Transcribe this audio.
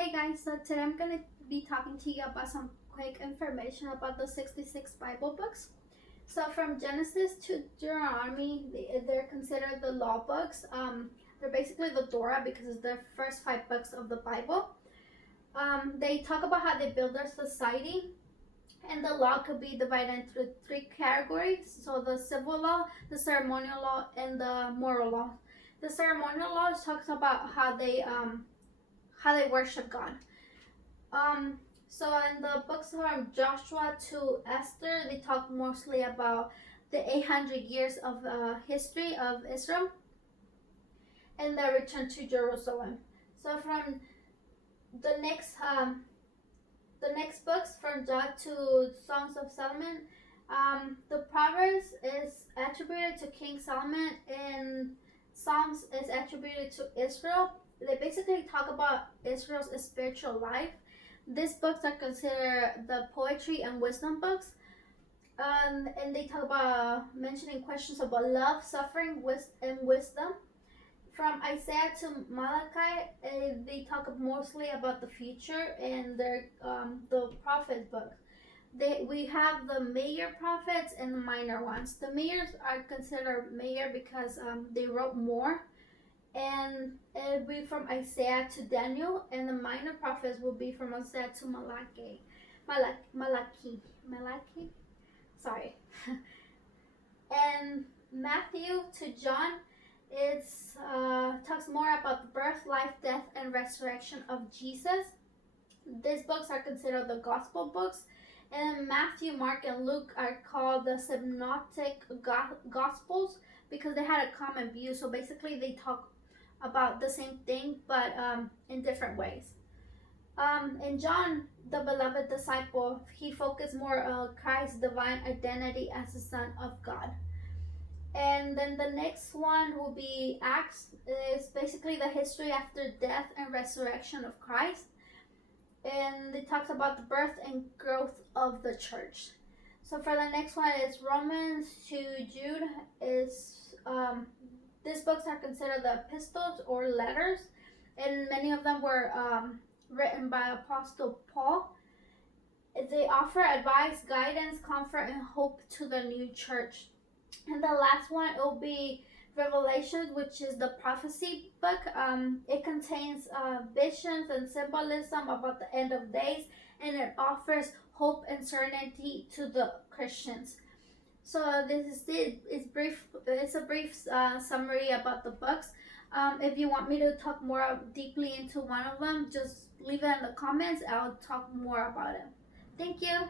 Hey guys, so today I'm going to be talking to you about some quick information about the 66 Bible books. So from Genesis to Deuteronomy, they're considered the law books. They're basically the Torah because it's the first 5 books of the Bible. They talk about how they build their society, and the law could be divided into 3 categories. So the civil law, the ceremonial law, and the moral law. The ceremonial law talks about how they worship God. So in the books from Joshua to Esther, they talk mostly about the 800 years of history of Israel and the return to Jerusalem. So from the next books from Job to Songs of Solomon, the Proverbs is attributed to King Solomon, and Psalms is attributed to Israel. They basically talk about Israel's spiritual life. These books are considered the poetry and wisdom books, and they talk about mentioning questions about love, suffering, and wisdom. From Isaiah to Malachi, they talk mostly about the future, and they're the prophet book. We have the major prophets and the minor ones. The majors are considered major because they wrote more, and it will be from Isaiah to Daniel, and the minor prophets will be from Isaiah to Malachi. Sorry. And Matthew to John, it's talks more about the birth, life, death, and resurrection of Jesus. These books are considered the gospel books, and Matthew, Mark, and Luke are called the synoptic gospels because they had a common view. So basically, they talk about the same thing, but in different ways. And John, the beloved disciple, he focused more on Christ's divine identity as the Son of God. And then the next one will be Acts. It's basically the history after death and resurrection of Christ. And it talks about the birth and growth of the church. So for the next one, it's Romans to Jude. These books are considered the epistles or letters, and many of them were written by Apostle Paul. They offer advice, guidance, comfort, and hope to the new church. And the last one will be Revelation, which is the prophecy book. It contains visions and symbolism about the end of days, and it offers hope and certainty to the Christians. So this is it. It's a brief summary about the books. If you want me to talk more deeply into one of them, just leave it in the comments. I'll talk more about it. Thank you.